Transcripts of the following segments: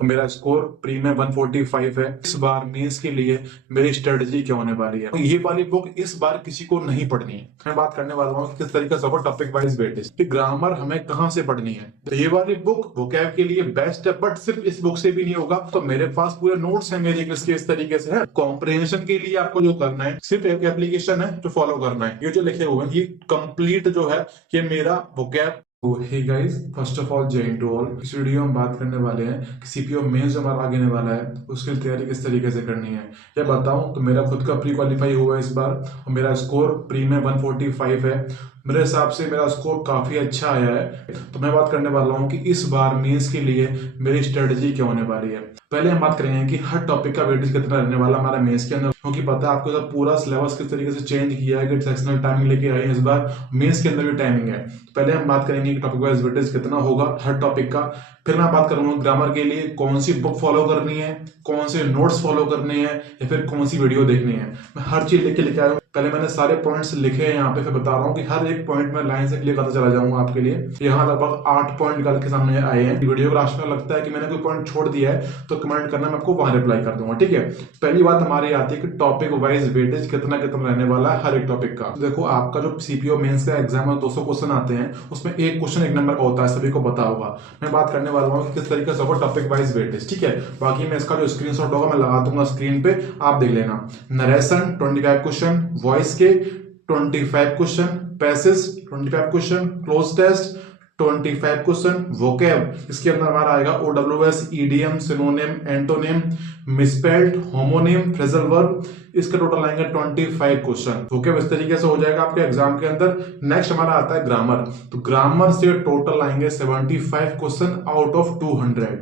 और मेरा score pre में 145 है। इस बार मेंस के लिए मेरी स्ट्रेटजी क्या होने वाली है, ये वाली बुक इस बार किसी को नहीं पढ़नी है। मैं बात करने वाला हूँ कि किस तरीके से टॉपिक वाइज वेटेज कि ग्रामर हमें कहाँ से पढ़नी है। तो ये वाली बुक वोकैब के लिए बेस्ट है, बट सिर्फ इस बुक से भी नहीं होगा। तो मेरे पास पूरे नोट्स हैं मेरे इंग्लिश के इस तरीके से है। कॉम्प्रिहेंशन के लिए आपको जो करना है, सिर्फ एक एप्लीकेशन है जो फॉलो करना है। ये जो लिखे हुए हैं ये कंप्लीट जो है ये मेरा vocab. Hey guys, first of all Jai Hind to all. इस वीडियो में बात करने वाले हैं कि सीपीओ मेंस जो हमारा आगे आने वाला है उसकी तैयारी किस तरीके से करनी है। या बताऊं तो मेरा खुद का प्री क्वालिफाई हुआ है इस बार और मेरा स्कोर प्री में 145 है। मेरे हिसाब से मेरा स्कोर काफी अच्छा आया है। तो मैं बात करने वाला हूँ कि इस बार मेंस के लिए मेरी स्ट्रेटजी क्या होने वाली है। पहले हम बात करेंगे कि हर टॉपिक का वेटेज कितना रहने वाला हमारा मेंस के अंदर, क्योंकि पता है आपको तो पूरा सिलेबस किस तरीके से चेंज किया है कि सेक्शनल टाइमिंग लेके आए हैं इस बार मेंस के अंदर भी टाइमिंग है। पहले हम बात करेंगे कि टॉपिक वाइज वेटेज कितना होगा हर टॉपिक का। फिर मैं बात करूंगा ग्रामर के लिए कौन सी बुक फॉलो करनी है, कौन से नोट्स फॉलो करने हैं या फिर कौन सी वीडियो देखनी है। मैं हर चीज लेके आया हूँ। पहले मैंने सारे पॉइंट्स लिखे हैं यहाँ पे, फिर बता रहा हूँ कि हर एक पॉइंट में लाइन से क्लियर करता चला जाऊंगा आपके लिए। यहाँ लगभग 8 पॉइंट निकाल के सामने आए हैं। वीडियो को लास्ट में लगता है कि मैंने कोई पॉइंट छोड़ दिया है तो कमेंट करना, मैं आपको वहां रिप्लाई कर दूंगा। ठीक है, पहली बात हमारी आती है कि टॉपिक वाइज वेटेज कितना कितना रहने वाला है हर एक टॉपिक का। देखो आपका जो सीपीओ मेंस का एग्जाम है 200 क्वेश्चन आते हैं, उसमें एक क्वेश्चन 1 नंबर का होता है, सभी को पता होगा। मैं बात करने वाला हूँ किस तरीके से होगा टॉपिक वाइज वेटेज। ठीक है, बाकी मैं इसका जो स्क्रीनशॉट होगा मैं लगा दूंगा स्क्रीन पे, आप देख लेना। नरेशन 25 क्वेश्चन, वॉइस के 25 question, passage 25 question, cloze test 25 question, vocab इसके अंदर हमारा आएगा OWS, EDM, synonym, antonym, misspelled, homonym, phrasal verb, इसके टोटल आएंगे 25 क्वेश्चन। वोकैब इस तरीके से हो जाएगा आपके एग्जाम के अंदर। नेक्स्ट हमारा आता है ग्रामर, तो ग्रामर से टोटल आएंगे 75 क्वेश्चन आउट ऑफ 200,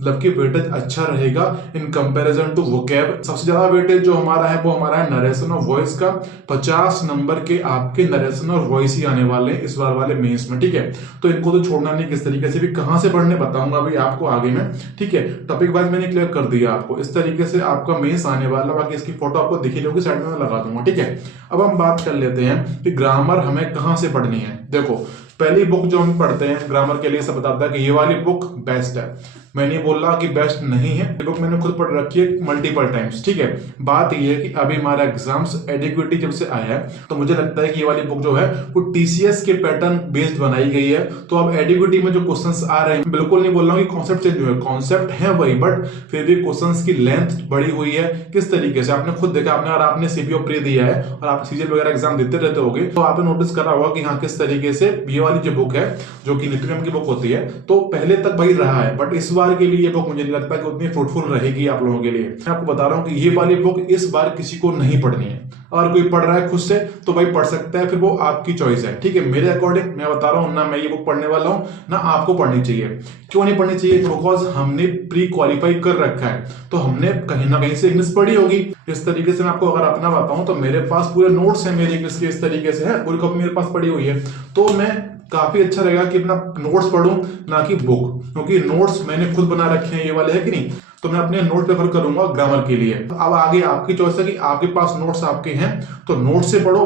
मतलब कि वेटेज अच्छा रहेगा इन कंपैरिजन टू वोकैब। सबसे ज्यादा वेटेज जो हमारा है वो हमारा है नरेशन और वॉइस का। 50 नंबर के आपके नरेशन और वॉइस ही आने वाले हैं इस बार वाले मेंस में। ठीक है, तो इनको तो छोड़ना नहीं, किस तरीके से भी कहां से पढ़ने बताऊंगा अभी आपको आगे में। ठीक है, टॉपिक वाइज मैंने क्लियर कर दिया आपको, इस तरीके से आपका मेंस आने वाला। बाकी इसकी फोटो आपको दिखी लोगी, साइड में लगा दूंगा। ठीक है, अब हम बात कर लेते हैं कि ग्रामर हमें कहां से पढ़नी है। देखो पहली बुक जो हम पढ़ते हैं ग्रामर के लिए सब बताता है कि ये वाली बुक बेस्ट है। मैं नहीं बोल रहा कि बेस्ट नहीं है, ये बुक मैंने खुद पढ़ रखी है मल्टीपल टाइम्स। ठीक है, बात ये है कि अभी हमारा एग्जाम्स एडिक्विटी जब से आया है तो मुझे लगता है कि ये वाली बुक जो है वो टीसीएस के पैटर्न बेस्ड बनाई गई है। तो अब एडिक्विटी में जो क्वेश्चंस आ रहे हैं, बिल्कुल नहीं बोल रहा हूँ कि कॉन्सेप्ट चेंज हुआ है, कॉन्सेप्ट है वही, बट फिर भी क्वेश्चंस की लेंथ बड़ी हुई है। किस तरीके से आपने खुद देखा, आपने अगर आपने सीपीओ प्री दिया है और आप सीजीएल वगैरह एग्जाम देते रहते होगे तो आपने नोटिस करा होगा कि हाँ किस तरीके से ये वाली जो बुक है जो कि नितिन की बुक होती है तो पहले तक वही रहा है, बट इस बार के लिए ये बुक मुझे नहीं लगता कि उतनी फ्रूटफुल रहेगी आप लोगों के लिए। मैं आपको बता रहा हूं कि ये वाली बुक इस बार किसी को नहीं पढ़नी है। अगर कोई पढ़ रहा है खुद से तो भाई पढ़ सकता है, फिर वो आपकी चॉइस है। ठीक है, मेरे अकॉर्डिंग मैं बता रहा हूं ना, मैं ये बुक पढ़ने वाला हूं ना आपको पढ़नी चाहिए। क्यों नहीं पढ़नी चाहिए? बिकॉज हमने प्री क्वालिफाई कर रखा है तो हमने कहीं ना कहीं से इंग्लिश पढ़ी होगी। इस तरीके से मैं आपको अगर अपना बताऊं तो मेरे पास पूरे नोट्स हैं मेरे इंग्लिश के, इस तरीके से है, पूरी कॉपी मेरे पास पड़ी हुई है। तो मैं काफी अच्छा रहेगा कि अपना नोट्स पढूं ना कि बुक, क्योंकि नोट्स मैंने खुद बना रखे हैं ये वाले, है कि नहीं। तो मैं अपने नोट प्रेफर करूंगा ग्रामर के लिए। अब आगे आपकी चॉइस है कि आपके पास नोट्स आपके हैं तो नोट्स से पढ़ो,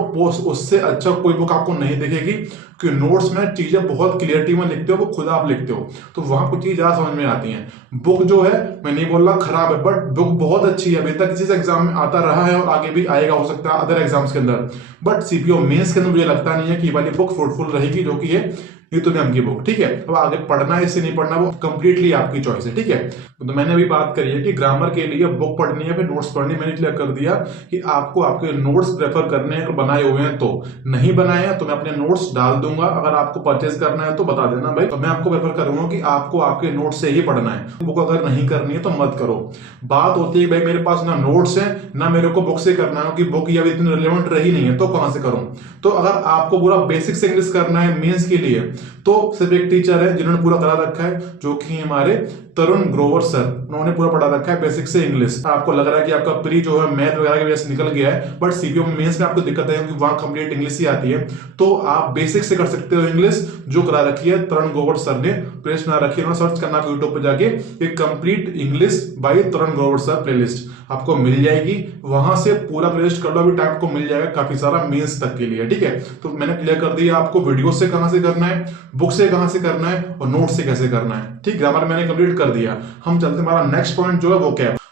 उससे अच्छा कोई बुक आपको नहीं दिखेगी, क्योंकि नोट्स में चीजें बहुत क्लियरिटी में लिखते हो, वो खुद आप लिखते हो तो वहां कुछ चीज ज्यादा समझ में आती है। बुक जो है मैं नहीं बोल रहा खराब है, बट बुक बहुत अच्छी है, अभी तक किसी से एग्जाम में आता रहा है और आगे भी आएगा हो सकता है अदर एग्जाम्स के अंदर। बट सीपीओ मेंस के अंदर मुझे लगता नहीं है कि ये वाली बुक फ्रूटफुल रहेगी जो कि है ये तो मैम की बुक। ठीक है, अब आगे पढ़ना है इससे नहीं पढ़ना वो कंप्लीटली आपकी चॉइस है। ठीक है, तो मैंने अभी बात करी है कि ग्रामर के लिए बुक पढ़नी है फिर नोट्स पढ़नी। मैंने क्लियर कर दिया कि आपको आपके नोट्स प्रेफर करने हैं, अगर बनाए हुए हैं तो। नहीं बनाए हैं तो मैं अपने नोट्स डाल दूंगा, अगर आपको परचेज करना है तो बता देना भाई। तो मैं आपको प्रेफर करूंगा कि आपको आपके नोट्स से ही पढ़ना है, बुक अगर नहीं करनी है तो मत करो। बात होती है भाई मेरे पास ना नोट्स है ना मेरे को बुक से करना है, कि बुक ये अभी इतनी रिलेवेंट रही नहीं है तो कहां से करूं। तो अगर आपको पूरा बेसिक से इंग्लिश करना है मेंस के लिए तो सिर्फ एक टीचर है जिन्होंने पूरा करा रखा है, जो कि हमारे तरुण ग्रोवर सर, उन्होंने पूरा पढ़ा रखा है बेसिक से इंग्लिश। आपको लग रहा है कि आपका प्री जो है मैथ वगैरह की वजह से निकल गया है, बट सीपीओ में मेंस में आपको दिक्कत है क्योंकि वहां कंप्लीट इंग्लिश ही आती है, तो आप बेसिक से कर सकते हो इंग्लिश जो करा रखी है तरुण ग्रोवर सर ने। प्लेलिस्ट बना रखी है, सर्च करना यूट्यूब पे जाके एक complete English by Tarun Grover sir playlist आपको मिल जाएगी, वहां से पूरा प्लेलिस्ट कर लो, अभी टाइम को मिल जाएगा काफी सारा मेंस तक के लिए। ठीक है, तो मैंने क्लियर कर दिया आपको वीडियो से कहां से करना है, बुक से कहां से करना है और नोट से कैसे करना है। ठीक, ग्रामर मैंने कंप्लीट कर कर दिया। हम चलते, हमारा नेक्स्ट पॉइंट जो है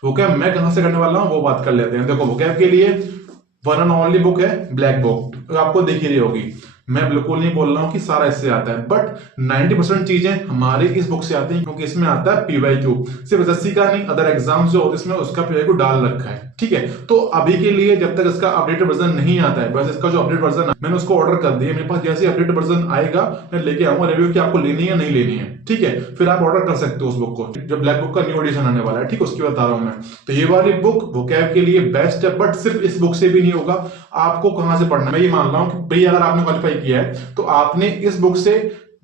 वो क्या मैं कहां से करने वाला हूं वो बात कर लेते हैं। देखो वो के लिए वन एंड ओनली बुक है ब्लैक बुक, आपको दिख ही रही होगी। मैं बिल्कुल नहीं बोल रहा हूं कि सारा इससे आता है, बट 90% चीजें हमारे इस बुक से आती हैं, क्योंकि इसमें आता है पीवाईक्यू। सिर्फ एसएससी का नहीं, अदर एग्जाम जो होते हैं इसमें उसका पीवाईक्यू डाल रखा है, ठीक है। तो अभी के लिए जब तक इसका अपडेटेड वर्जन नहीं आता है, बस इसका जो अपडेट वर्जन है मैंने उसको ऑर्डर कर दिया। मेरे पास जैसे अपडेटेड वर्जन आएगा मैं लेके आऊंगा रिव्यू की, आपको लेनी है नहीं लेनी है, ठीक है। फिर आप ऑर्डर कर सकते हो उस बुक को, जो ब्लैक बुक का न्यू एडिशन आने वाला है, ठीक है, उसकी बता रहा हूं मैं। तो ये वाली बुक वोकैब के लिए बेस्ट है, बट सिर्फ इस बुक से भी नहीं होगा। आपको कहां से पढ़ना, मैं ये मान रहा हूं कि भाई अगर आपने क्वालिफाई किया है तो आपने इस बुक से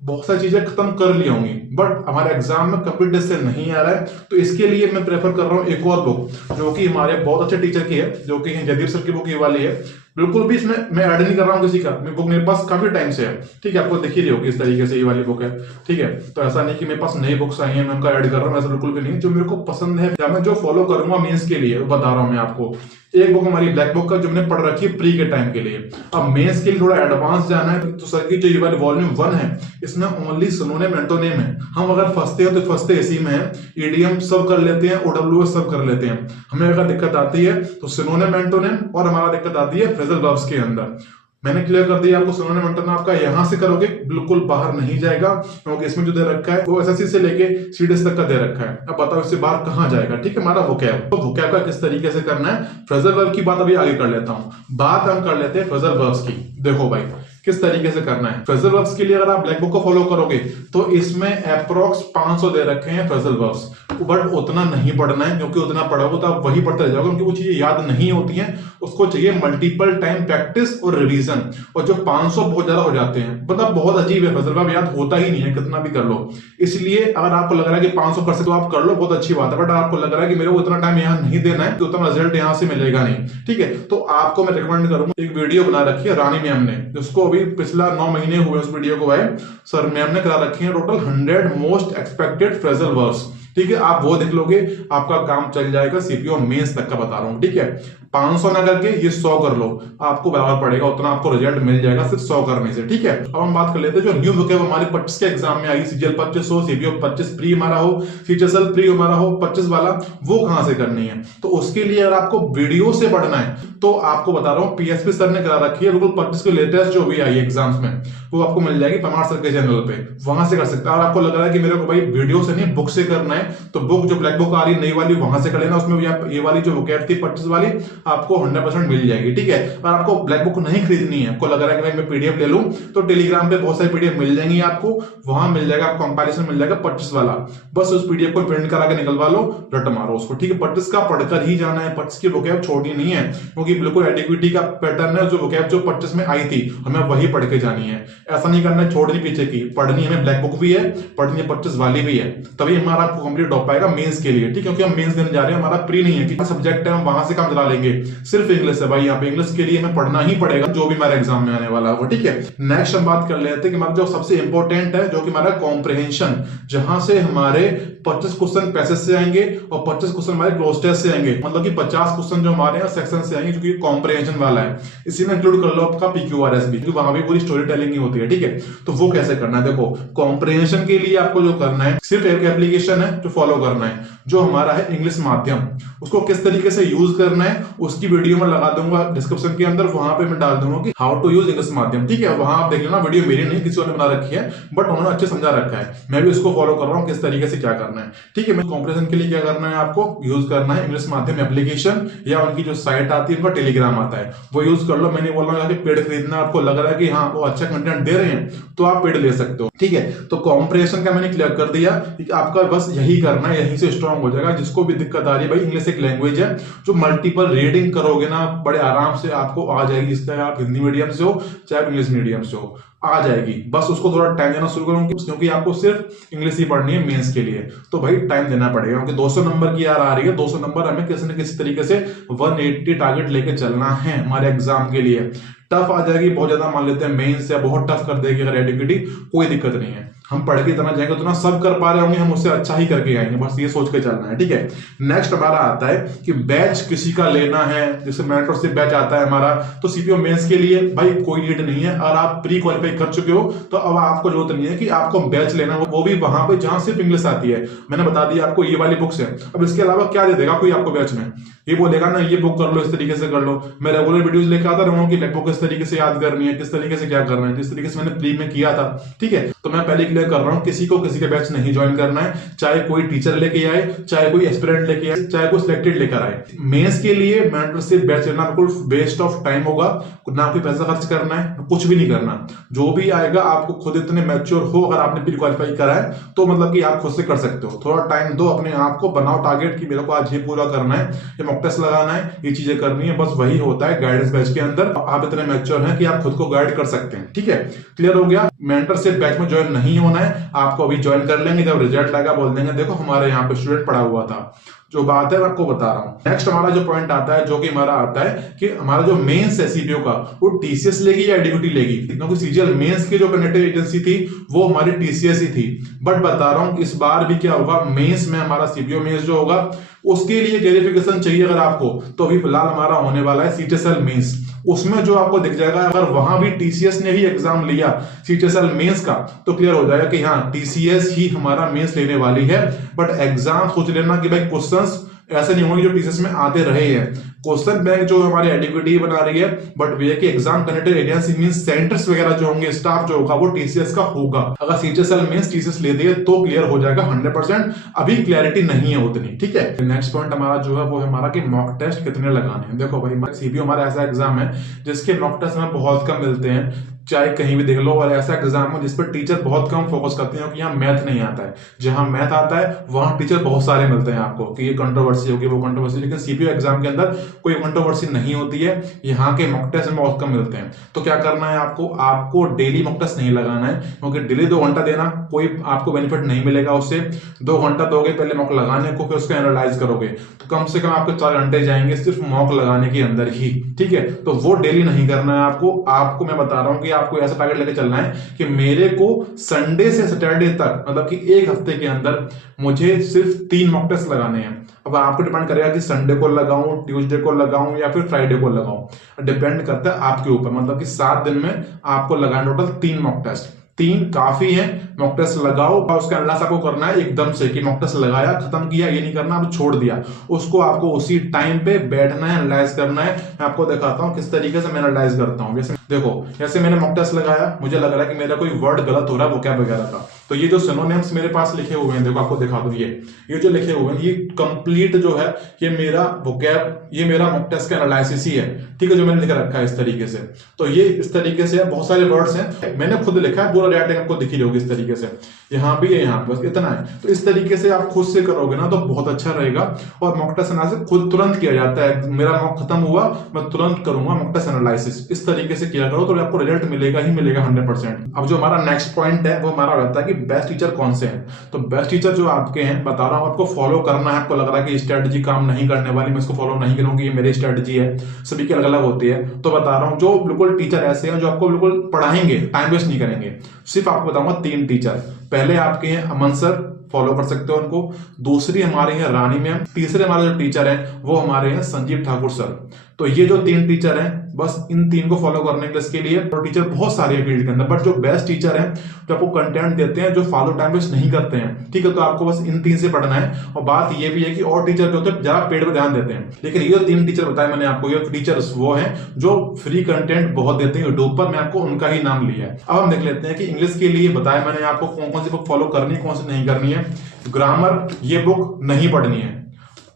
बहुत सारी चीजें खत्म कर ली होंगी, बट हमारे एग्जाम में कंप्लीट से नहीं आ रहा है। तो इसके लिए मैं प्रेफर कर रहा हूं एक और बुक जो कि हमारे बहुत अच्छे टीचर की है, जो कि जयदीप सर की बुक ये वाली है। बिल्कुल भी इसमें मैं ऐड नहीं कर रहा हूं किसी का, मेरी बुक मेरे पास काफी टाइम से है, ठीक है, आपको दिख ही रही होगी इस तरीके से ये वाली बुक है, ठीक है। तो ऐसा नहीं कि मेरे पास नई बुक्स आई हैं मैं उनका ऐड कर रहा हूं, ऐसा बिल्कुल भी नहीं। जो मेरे को पसंद है या मैं जो फॉलो करूंगा मेंस के लिए बता रहा हूं मैं आपको। एक बुक हमारी ब्लैक बुक का जो मैंने पढ़ रखी है प्री के टाइम के लिए। अब मेंस के लिए थोड़ा एडवांस जाना है तो सर की जो ये वाली वॉल्यूम 1 है इसमें ओनली सिनोनिम एंटोनिम है। हम अगर फंसते हैं तो फंसते इसी में है, ईडीएम सब कर लेते हैं, ओडब्ल्यूएस सब कर लेते हैं। हमें अगर दिक्कत आती है तो सिनोनिम एंटोनिम, और हमारा दिक्कत आती है फ्रेजल वर्ब्स के अंदर। मैंने क्लियर कर दिया आपको, सिनोनिम एंटोनिम आपका यहां से करोगे बिल्कुल बाहर नहीं जाएगा, क्योंकि इसमें जो दे रखा है वो एसएससी से लेके सीडीएस तक का दे रखा है। अब बताओ इससे बाहर कहां जाएगा, ठीक है। हमारा वोकैब, तो वोकैब का किस तरीके से करना है, फ्रेजल वर्ब की बात अभी आगे कर लेता हूं। बात हम कर लेते हैं फ्रेजल वर्ब्स की। देखो भाई किस तरीके से करना है फ्रेजल वर्ब्स के लिए, अगर आप ब्लैक बुक को फॉलो करोगे तो इसमें अप्रोक्स 500 दे रखे हैं फ्रेजल वर्ब्स, बट उतना नहीं पढ़ना है, क्योंकि उतना पढ़ोगे तो आप वही पढ़ते रह जाओगे, क्योंकि वो चीजें याद नहीं होती हैं। उसको चाहिए मल्टीपल टाइम प्रैक्टिस और रिवीजन, और जो 500 बहुत ज्यादा हो जाते हैं, मतलब बहुत अजीब है, फ्रेजल वर्ब याद होता ही नहीं है कितना भी कर लो। इसलिए अगर आपको लग रहा है कि 500 कर सकते हो आप कर लो, बहुत अच्छी बात है, बट आपको लग रहा है कि मेरे को इतना टाइम यहाँ नहीं देना है तो उतना रिजल्ट यहाँ से मिलेगा नहीं, ठीक है। तो आपको मैं रिकमेंड करूंगा, एक वीडियो बना रखी है रानी मैम ने, जिसको अभी पिछला 9 महीने हुए उस वीडियो को भाई सर मैम ने करा रखी है total 100 most expected phrasal verbs, ठीक है। आप वो देख लोगे आपका काम चल जाएगा सीपीओ मेंस तक का बता रहा हूं, ठीक है। 500 ना करके ये 100 कर लो, आपको बराबर पड़ेगा, उतना आपको रिजल्ट मिल जाएगा सिर्फ 100 करने से, ठीक है। अब हम बात कर लेते हैं जो न्यू वोकैब हमारे 25 के एग्जाम में आई, सीजीएल 25 हो, सीपीओ 25 प्री हमारा हो, सीएचएसएल प्री हमारा हो 25 वाला, वो कहां से करनी है। तो उसके लिए अगर आपको वीडियो से पढ़ना है तो आपको बता रहा हूं पीएसपी सर ने करा रखी है बिल्कुल 25 के लेटेस्ट जो भी आई एग्जाम्स में, वो आपको मिल जाएगी परमार सर के चैनल पे, वहां से कर सकते हैं। और आपको लग रहा है कि मेरे को भाई वीडियो से नहीं बुक से करना है, तो बुक जो ब्लैक बुक आ रही है नई वाली वहां से कर लेना, उसमें ये वाली जो वोकैब थी 25 वाली आपको 100% मिल जाएगी, ठीक है। और आपको ब्लैक बुक नहीं खरीदनी है, आपको लग रहा है कि भाई मैं पीडीएफ ले लूं, तो टेलीग्राम पे बहुत सारी पीडीएफ मिल जाएंगी आपको, वहां मिल जाएगा आपको कंपैरिजन मिल जाएगा 25 वाला, बस उस पीडीएफ को प्रिंट करा के निकलवा लो, रट मारो उसको, ठीक है। 25 का पढ़कर ही जाना है, 25 की वोकैब छोड़नी नहीं है, क्योंकि बिल्कुल एडिक्विटी का पैटर्न है, जो वोकैब जो 25 में आई थी हमें वही पढ़ के जानी है। ऐसा नहीं करना है छोड़नी पीछे की, पढ़नी हमें ब्लैक बुक भी है, पढ़नी है 25 वाली भी है, तभी हमारा कंप्लीट हो पाएगा मेंस के लिए, ठीक है। क्योंकि हम मेंस देने जा रहे हैं, हमारा प्री नहीं है कि सब्जेक्ट है हम वहां से काम चला लेंगे, सिर्फ इंग्लिश है भाई, यहाँ पे इंग्लिश के लिए हमें पढ़ना ही पड़ेगा जो भी हमारे एग्जाम में आने वाला है, ठीक है। नेक्स्ट हम बात कर लेते हैं कि हमारा जो सबसे इंपॉर्टेंट है, जो कि हमारा कॉम्प्रिहेंशन, जहां से हमारे 25 क्वेश्चन पैसेज से आएंगे और 25 क्वेश्चन हमारे क्लोज टेस्ट से आएंगे, मतलब कि 50 क्वेश्चन जो हमारे यहाँ सेक्शन से आएंगे, जो कि कॉम्प्रिहेंशन वाला है। इसी में इंक्लूड कर लो आपका पीक्यूआरएस भी, क्योंकि वहां भी पूरी स्टोरी टेलिंग ही होती है, ठीक है। तो वो कैसे करना है, देखो कॉम्प्रिहेंशन के लिए आपको जो करना है सिर्फ एक एप्लीकेशन है जो फॉलो करना है, जो हमारा है इंग्लिश माध्यम। उसको किस तरीके से यूज करना है उसकी वीडियो में लगा दूंगा डिस्क्रिप्शन के अंदर, वहां पे मैं डाल दूंगा कि हाउ टू यूज इंग्लिश माध्यम, ठीक है। वहां आप देख लेना, वीडियो मेरी नहीं किसी और ने बना रखी है, बट उन्होंने अच्छे समझा रखा है, मैं भी उसको फॉलो कर रहा हूँ किस तरीके से क्या करना है, ठीक है। मैं कॉम्प्रिहेंशन के लिए क्या करना है, आपको यूज करना है इंग्लिश माध्यम एप्लीकेशन, या उनकी जो साइट आती है उनका टेलीग्राम आता है, वो यूज कर लो। मैंने बोल रहा हूँ पेड खरीदना, आपको लग रहा है कि हाँ वो अच्छा कंटेंट दे रहे हैं तो आप पेड ले सकते हो, ठीक है। तो कॉम्प्रिहेंशन का मैंने क्लियर कर दिया कि आपका बस यही करना है, यहीं से स्ट्रांग हो जाएगा। जिसको भी दिक्कत आ रही है भाई, इंग्लिश एक लैंग्वेज है जो मल्टीपल रीडिंग करोगे ना बड़े आराम से आपको आ जाएगी, इसका आप हिंदी मीडियम से हो चाहे इंग्लिश मीडियम से हो आ जाएगी, बस उसको थोड़ा टाइम देना शुरू करूंगी, क्योंकि आपको सिर्फ इंग्लिश ही पढ़नी है मेंस के लिए, तो भाई टाइम देना पड़ेगा, क्योंकि 200 नंबर की यार आ रही है, 200 नंबर हमें किसी न किसी तरीके से 180 टारगेट लेके चलना है हमारे एग्जाम के लिए। टफ आ जाएगी बहुत ज्यादा, मान लेते हैं मेंस या बहुत टफ कर देगी अगर एडिक्विटी, कोई दिक्कत नहीं है, हम पढ़ के इतना जाएंगे उतना सब कर पा रहे होंगे, हम उससे अच्छा ही करके आएंगे, बस ये सोच के चलना है, ठीक है। नेक्स्ट हमारा आता है कि बैच किसी का लेना है, जैसे मेंटरशिप बैच आता है हमारा, तो सीपीओ मेंस के लिए भाई कोई नीड नहीं है, और आप प्री क्वालिफाई कर चुके हो तो अब आपको जरूरत नहीं है कि आपको बैच लेना, वो भी वहां पे जहां सिर्फ इंग्लिश आती है। मैंने बता दिया आपको ये वाली बुक्स है। अब इसके अलावा क्या दे देगा कोई आपको बैच में, ये बोलेगा ना ये बुक कर लो, इस तरीके से कर लो। मैं रेगुलर वीडियोस लेके आता रहूंगा कि बुक किस तरीके से याद करनी है, किस तरीके से क्या करना है, जिस तरीके से मैंने प्री में किया था, ठीक है। तो मैं पहले क्लियर कर रहा हूँ, किसी को किसी के बैच नहीं ज्वाइन करना है, चाहे कोई टीचर लेके आए, चाहे कोई एस्पिरेंट लेके आए, चाहे कोई सिलेक्टेड लेकर आए। मेंस के लिए मेंटरशिप बैच लेना बिल्कुल वेस्ट ऑफ टाइम होगा, ना कोई पैसा खर्च करना है, कुछ भी नहीं करना। जो भी आएगा आपको खुद इतने मैच्योर हो, अगर आपने प्री क्वालिफाई करा है तो मतलब कि आप खुद से कर सकते हो। थोड़ा टाइम दो अपने आप को, बनाओ टारगेट कि मेरे को आज ये पूरा करना है, ये मॉक टेस्ट लगाना है, ये चीजें करनी है, बस वही होता है गाइडेंस बैच के अंदर। आप इतने मैच्योर हैं कि आप खुद को गाइड कर सकते हैं, ठीक है। क्लियर हो गया। मेंटरशिप बैच में ज्वाइन नहीं होना है, आपको अभी ज्वाइन कर लेंगे, जब रिजल्ट आएगा बोल देंगे देखो हमारे यहाँ पे स्टूडेंट पढ़ा हुआ था। जो बात है मैं आपको बता रहा हूँ। नेक्स्ट हमारा जो पॉइंट आता है, जो कि हमारा आता है कि हमारा जो मेंस है सीपीओ का, वो टीसीएस लेगी या एडीक्यूटी लेगी, क्योंकि सीजीएल मेंस की जो कंडक्टिंग एजेंसी थी वो हमारी टीसीएस ही थी। बट बता रहा हूँ इस बार भी क्या होगा, मेंस में हमारा सीपीओ मेंस जो होगा उसके लिए क्लेरिफिकेशन चाहिए अगर आपको, तो अभी फिलहाल हमारा होने वाला है सीटीएसएल मेंस। उसमें जो आपको दिख जाएगा, अगर वहां भी टीसीएस ने ही एग्जाम लिया सीटीएसएल मेंस का, तो क्लियर हो जाएगा कि हाँ टीसीएस ही हमारा मेंस लेने वाली है। बट एग्जाम सोच लेना कि भाई क्वेश्चंस ऐसे नहीं होंगे जो टीसीएस में आते रहे हैं। क्वेश्चन बैंक जो हमारी एडीक्यूटी बना रही है, बट वे कि exam conducted agency means centres वगैरह जो होंगे, स्टाफ जो होगा वो टीसीएस का होगा। अगर सीटीएसएल मेंस टीसीएस ले दिए तो क्लियर हो जाएगा 100%, अभी क्लैरिटी नहीं है उतनी, ठीक है। नेक्स्ट पॉइंट हमारा जो है वो है हमारा कि मॉक टेस्ट कितने लगाने हैं। देखो भाई सीपीओ हमारा ऐसा एग्जाम है जिसके मॉक टेस्ट हमें बहुत कम मिलते हैं, चाहे कहीं भी देख लो, और ऐसा एग्जाम हो जिस पर टीचर बहुत कम फोकस करते हैं कि यहाँ मैथ नहीं आता है। जहां मैथ आता है वहां टीचर बहुत सारे मिलते हैं आपको कि ये कंट्रोवर्सी होगी वो कंट्रोवर्सी, लेकिन सीपीओ एग्जाम के अंदर कोई कंट्रोवर्सी नहीं होती है। यहाँ के मॉक टेस्ट में बहुत कम मिलते हैं। तो क्या करना है आपको डेली मॉक टेस्ट नहीं लगाना है, क्योंकि डेली 2 घंटा देना कोई आपको बेनिफिट नहीं मिलेगा उससे। 2 घंटा दोगे पहले मॉक लगाने को, फिर उसका एनालाइज करोगे, तो कम से कम आपको 4 घंटे जाएंगे सिर्फ मॉक लगाने के अंदर ही, ठीक है। तो वो डेली नहीं करना है आपको मैं बता रहा हूँ कि आपको ऐसा टारगेट लेके चलना है कि मेरे को संडे से सैटरडे तक, मतलब कि एक हफ्ते के अंदर मुझे सिर्फ 3 मॉक टेस्ट लगाने हैं। अब आपको डिपेंड करेगा कि संडे को लगाऊं, ट्यूसडे को लगाऊं या फिर फ्राइडे को लगाऊं, डिपेंड करता है आपके ऊपर। मतलब कि 7 दिन में आपको लगाना टोटल 3 मॉक टेस्ट। 3 काफी है, मॉक टेस्ट लगाओ और उसका एनालाइज आपको करना है एकदम से कि मॉक टेस्ट लगाया खत्म किया, ये नहीं करना आप छोड़ दिया उसको, आपको उसी टाइम पे बैठना है, एनालाइज करना है। मैं आपको दिखाता हूं किस तरीके से मैं एनालाइज करता हूं। जैसे देखो, जैसे मैंने मॉक टेस्ट लगाया, मुझे लग रहा है कि मेरा कोई वर्ड गलत हो रहा है वोकैब वगैरह का, तो ये जो सिनोनिम्स मेरे पास लिखे हुए हैं, देखो आपको दिखा दूं, ये जो लिखे हुए हैं ये कंप्लीट जो है ये मेरा वोकैब, ये मेरा मॉक टेस्ट का एनालिसिस ही है, ठीक है, जो मैंने लिख रखा है इस तरीके से। तो ये इस तरीके से बहुत सारे वर्ड्स हैं, मैंने खुद लिखा है, पूरा राइटिंग आपको दिखी होगी इस तरीके से, यहाँ भी है, यहाँ बस इतना है। तो इस तरीके से आप खुद से करोगे ना तो बहुत अच्छा रहेगा। और मॉक टेस्ट एनालिसिस खुद तुरंत किया जाता है, मेरा मॉक खत्म हुआ मैं तुरंत करूंगा मॉक टेस्ट एनालिसिस, इस तरीके से किया करो तो आपको रिजल्ट मिलेगा ही मिलेगा 100%। अब जो हमारा नेक्स्ट पॉइंट है वो हमारा रहता है कि बेस्ट टीचर कौन से हैं। तो बेस्ट टीचर जो आपके हैं, बता रहा हूं आपको फॉलो करना है। आपको लग रहा है कि स्ट्रेटजी काम नहीं करने वाली, मैं इसको फॉलो नहीं करूंगी, ये मेरी स्ट्रेटजी है, सभी की अलग अलग होती है। तो बता रहा हूं जो बिल्कुल टीचर ऐसे हैं जो आपको बिल्कुल पढ़ाएंगे, टाइम वेस्ट नहीं करेंगे। सिर्फ आपको बताऊंगा 3 टीचर। पहले आपके हैं अमन सर, फॉलो कर सकते हो उनको। दूसरी हमारे हैं रानी मैम। तीसरे हमारे जो टीचर हैं वो हमारे हैं संजीव ठाकुर सर। तो ये जो 3 टीचर हैं, बस इन 3 को फॉलो करने के इसके लिए। तो टीचर बहुत सारे हैं फील्ड के अंदर, बट जो बेस्ट टीचर हैं जो आपको कंटेंट देते हैं, जो फालतू टाइम वेस्ट नहीं करते हैं, ठीक है, तो आपको बस इन 3 से पढ़ना है। और बात ये भी है कि और टीचर जो होते हैं ज्यादा पेड पे ध्यान देते हैं, लेकिन ये 3 टीचर बताए मैंने आपको, ये टीचर्स वो हैं जो फ्री कंटेंट बहुत देते हैं यूट्यूब पर, मैं आपको उनका ही नाम लिया है। अब हम देख लेते हैं कि इंग्लिश के लिए बताया मैंने आपको कौन कौन सी बुक फॉलो करनी है, कौन सी नहीं करनी है। ग्रामर ये बुक नहीं पढ़नी है।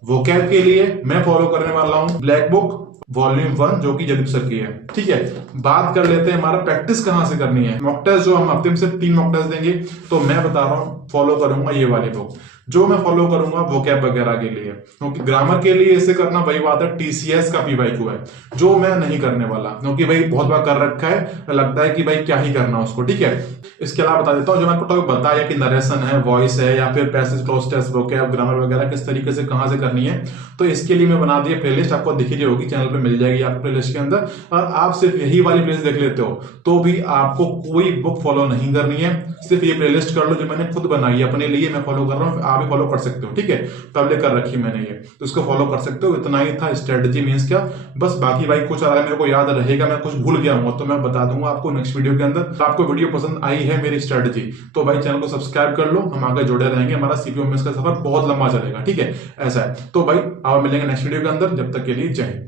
वोकैब के लिए मैं फॉलो करने वाला हूं ब्लैक बुक वॉल्यूम 1 जो कि जदीप सर की है, ठीक है। बात कर लेते हैं हमारा प्रैक्टिस कहां से करनी है। मॉक टेस्ट जो हम हफ्ते में सिर्फ 3 मॉक टेस्ट देंगे, तो मैं बता रहा हूं फॉलो करूंगा ये वाली बुक। जो मैं फॉलो करूंगा वोकैब वगैरह के लिए, क्योंकि ग्रामर के लिए इसे करना वही बात है, टीसीएस का पीवाईक्यू है जो मैं नहीं करने वाला, क्योंकि भाई बहुत बार कर रखा है, लगता है कि भाई क्या ही करना उसको, ठीक है। इसके अलावा बता देता हूँ, जो मैंने टॉपिक बताया कि नरेशन है, वॉइस है, या फिर passage cloze test, vocab, grammar वगैरह किस तरीके से कहां से करनी है, तो इसके लिए मैं बना दिया प्लेलिस्ट, आपको दिख रही होगी चैनल पे, मिल जाएगी आपको प्लेलिस्ट के अंदर। और आप सिर्फ यही वाली प्लेलिस्ट देख लेते हो तो भी आपको कोई बुक फॉलो नहीं करनी है, सिर्फ ये प्लेलिस्ट कर लो जो मैंने खुद बनाई है अपने लिए, मैं फॉलो कर रहा हूँ, आप भी फॉलो कर सकते हो, ठीक है। पब्लिक कर रखी मैंने ये, तो इसको फॉलो कर सकते हो। इतना ही था स्ट्रेटजी मींस क्या, बस। बाकी भाई कुछ अगर मेरे को याद रहेगा, मैं कुछ भूल गया हूँ तो मैं बता दूंगा आपको नेक्स्ट वीडियो के अंदर। तो आपको वीडियो पसंद आई है मेरी स्ट्रेटजी, तो भाई चैनल को सब्सक्राइब कर लो, हम आगे जुड़े रहेंगे, हमारा सीपीओ में का सफर बहुत लंबा चलेगा, ठीक है, ऐसा है। तो भाई आप मिलेंगे नेक्स्ट वीडियो के अंदर, जब तक के लिए जय हिंद।